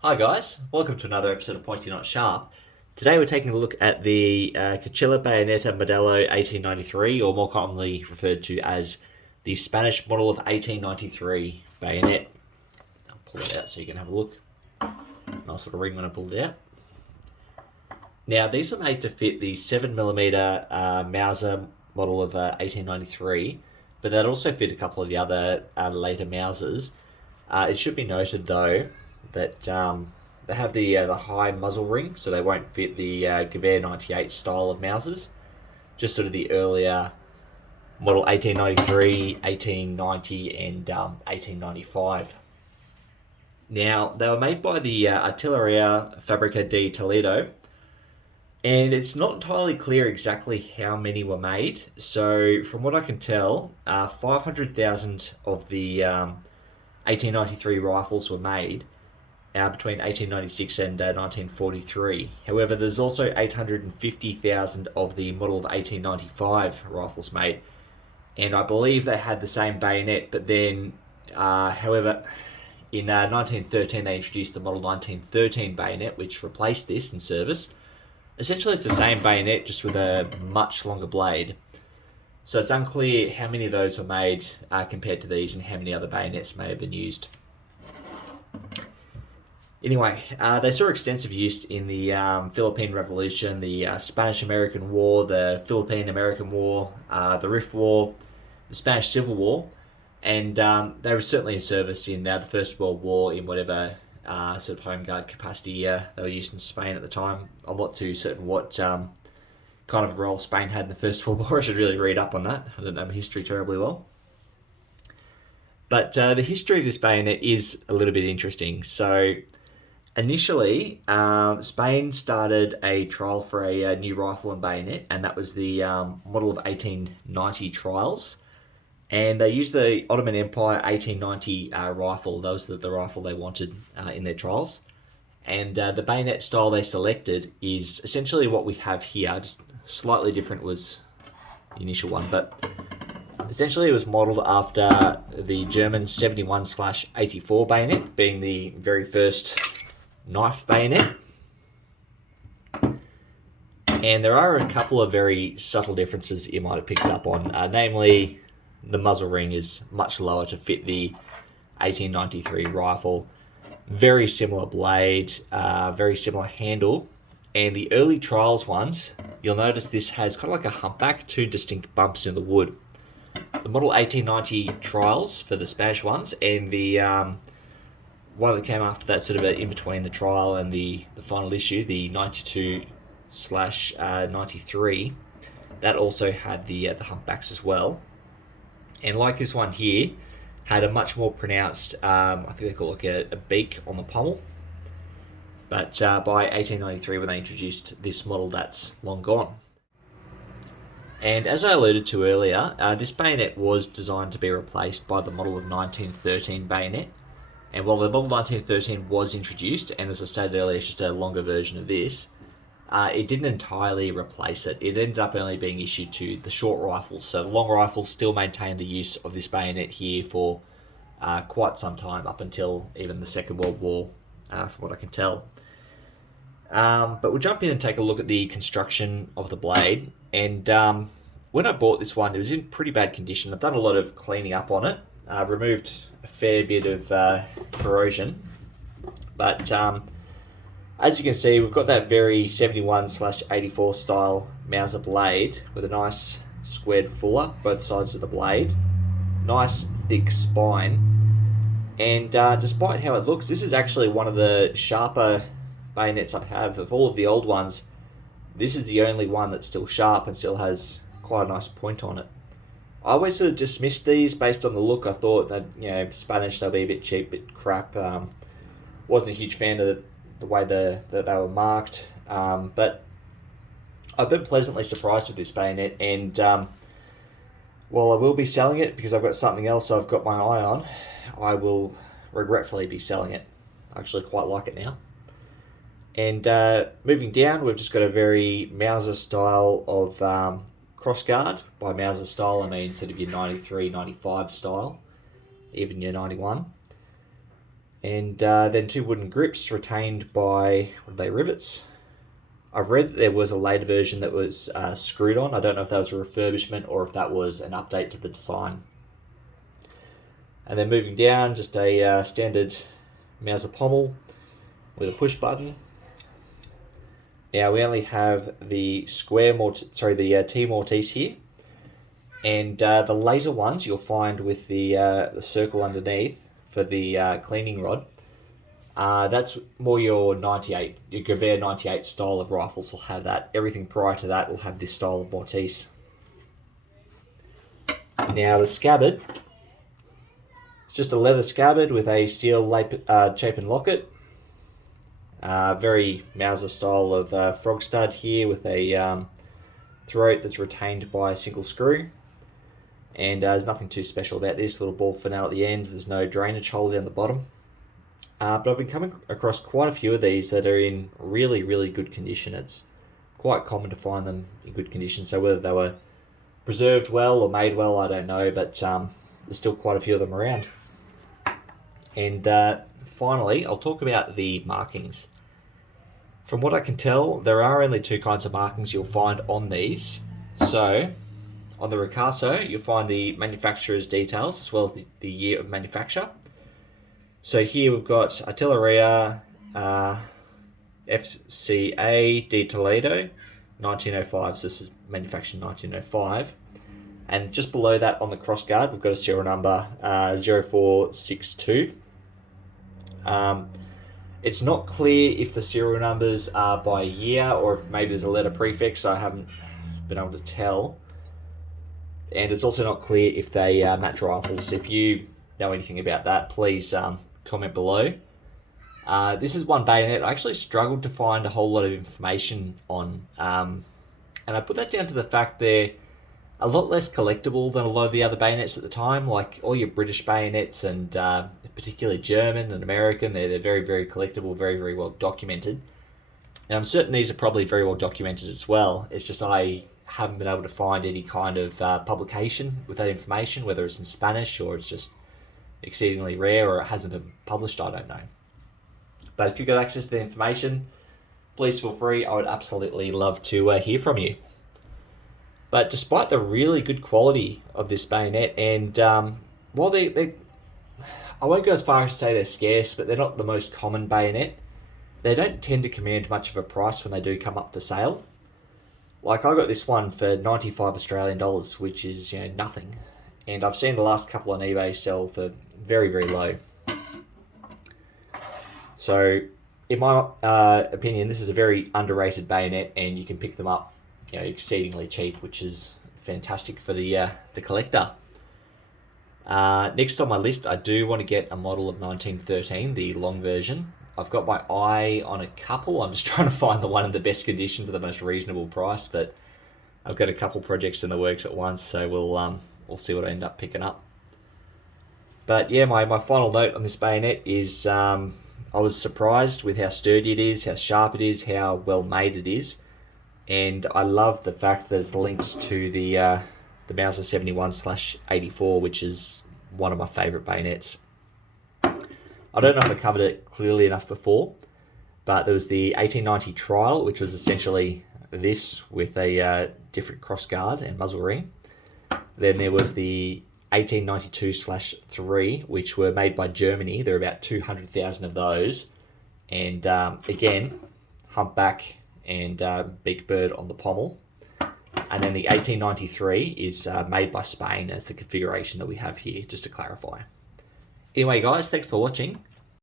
Hi guys, welcome to another episode of Pointy Not Sharp. Today we're taking a look at the Cuchilla Bayonetta Modelo 1893, or more commonly referred to as the Spanish model of 1893 bayonet. I'll pull it out so you can have a look. Nice little ring when I pull it out. Now these were made to fit the 7mm Mauser model of 1893, but that also fit a couple of the other later Mausers. It should be noted though that they have the high muzzle ring, so they won't fit the Gewehr 98 style of Mausers. Just sort of the earlier model 1893, 1890, and 1895. Now they were made by the Artilleria Fabrica de Toledo, and it's not entirely clear exactly how many were made. So from what I can tell, 500,000 of the 1893 rifles were made between 1896 and 1943. However, there's also 850,000 of the model of 1895 rifles made, and I believe they had the same bayonet, but then, however, in 1913 they introduced the model 1913 bayonet, which replaced this in service. Essentially, it's the same bayonet, just with a much longer blade. So it's unclear how many of those were made compared to these, and how many other bayonets may have been used. Anyway, they saw extensive use in the Philippine Revolution, the Spanish-American War, the Philippine-American War, the Rift War, the Spanish Civil War, and they were certainly in service in the First World War in whatever sort of home guard capacity they were used in Spain at the time. I'm not too certain what kind of role Spain had in the First World War. I should really read up on that. I don't know my history terribly well. But the history of this bayonet is a little bit interesting. So initially, Spain started a trial for a new rifle and bayonet, and that was the model of 1890 trials. And they used the Ottoman Empire 1890 rifle. That was the rifle they wanted in their trials. And the bayonet style they selected is essentially what we have here. Just slightly different was the initial one, but essentially it was modelled after the German 71/84 bayonet, being the very first knife bayonet. And there are a couple of very subtle differences you might have picked up on, namely the muzzle ring is much lower to fit the 1893 rifle. Very similar blade, very similar handle, and the early trials ones, you'll notice this has kind of like a humpback, two distinct bumps in the wood. The model 1890 trials for the Spanish ones, and the one that came after that, sort of in between the trial and the final issue, the 92/93, that also had the humpbacks as well. And like this one here, had a much more pronounced, I think they call it a beak on the pommel. But by 1893, when they introduced this model, that's long gone. And as I alluded to earlier, this bayonet was designed to be replaced by the model of 1913 bayonet. And while the model 1913 was introduced, and as I stated earlier, it's just a longer version of this, it didn't entirely replace it. It ended up only being issued to the short rifles. So the long rifles still maintained the use of this bayonet here for quite some time, up until even the Second World War, from what I can tell. But we'll jump in and take a look at the construction of the blade. And when I bought this one, it was in pretty bad condition. I've done a lot of cleaning up on it, removed a fair bit of corrosion. But as you can see, we've got that very 71/84 style Mauser blade with a nice squared fuller both sides of the blade. Nice thick spine. And despite how it looks, this is actually one of the sharper bayonets I have. Of all of the old ones, this is the only one that's still sharp and still has quite a nice point on it. I always sort of dismissed these based on the look. I thought that, Spanish, they'll be a bit cheap, a bit crap. Wasn't a huge fan of the way that they were marked. But I've been pleasantly surprised with this bayonet, and while I will be selling it because I've got something else I've got my eye on, I will regretfully be selling it. I actually quite like it now. And moving down, we've just got a very Mauser style of crossguard. By Mauser style, I mean sort of your 93, 95 style, even your 91. And then 2 wooden grips retained by, what are they, rivets? I've read that there was a later version that was screwed on. I don't know if that was a refurbishment or if that was an update to the design. And then moving down, just a standard Mauser pommel with a push button. Now we only have the the T Mortise here, and the laser ones you'll find with the circle underneath for the cleaning rod. That's more your 98, your Gewehr 98 style of rifles will have that. Everything prior to that will have this style of Mortise. Now the scabbard, it's just a leather scabbard with a steel Chapin locket. Very Mauser style of frog stud here with a throat that's retained by a single screw. And there's nothing too special about this little ball finale at the end. There's no drainage hole down the bottom. But I've been coming across quite a few of these that are in really, really good condition. It's quite common to find them in good condition. So whether they were preserved well or made well, I don't know. But there's still quite a few of them around. And finally, I'll talk about the markings. From what I can tell, there are only 2 kinds of markings you'll find on these. So on the Ricasso, you'll find the manufacturer's details as well as the year of manufacture. So here we've got Artilleria FCA de Toledo, 1905. So this is manufactured in 1905. And just below that on the crossguard, we've got a serial number 0462. It's not clear if the serial numbers are by year or if maybe there's a letter prefix. I haven't been able to tell. And it's also not clear if they match rifles. If you know anything about that, please comment below. This is one bayonet I actually struggled to find a whole lot of information on. And I put that down to the fact they're a lot less collectible than a lot of the other bayonets at the time. Like all your British bayonets and particularly German and American, they're very, very collectible, very, very well documented. And I'm certain these are probably very well documented as well. It's just I haven't been able to find any kind of publication with that information, whether it's in Spanish or it's just exceedingly rare or it hasn't been published, I don't know. But if you've got access to the information, please feel free. I would absolutely love to hear from you. But despite the really good quality of this bayonet, and while I won't go as far as to say they're scarce, but they're not the most common bayonet, they don't tend to command much of a price when they do come up for sale. Like I got this one for 95 Australian dollars, which is nothing. And I've seen the last couple on eBay sell for very, very low. So in my opinion, this is a very underrated bayonet, and you can pick them up exceedingly cheap, which is fantastic for the collector. Next on my list, I do want to get a model of 1913, the long version. I've got my eye on a couple. I'm just trying to find the one in the best condition for the most reasonable price, but I've got a couple projects in the works at once, so we'll see what I end up picking up. But yeah, my final note on this bayonet is I was surprised with how sturdy it is, how sharp it is, how well made it is, and I love the fact that it's linked to the Mauser 71/84, which is one of my favourite bayonets. I don't know if I covered it clearly enough before, but there was the 1890 trial, which was essentially this with a different crossguard and muzzle ring. Then there was the 1892/3, which were made by Germany. There were about 200,000 of those. And again, humpback and big bird on the pommel. And then the 1893 is made by Spain as the configuration that we have here, just to clarify. Anyway, guys, thanks for watching.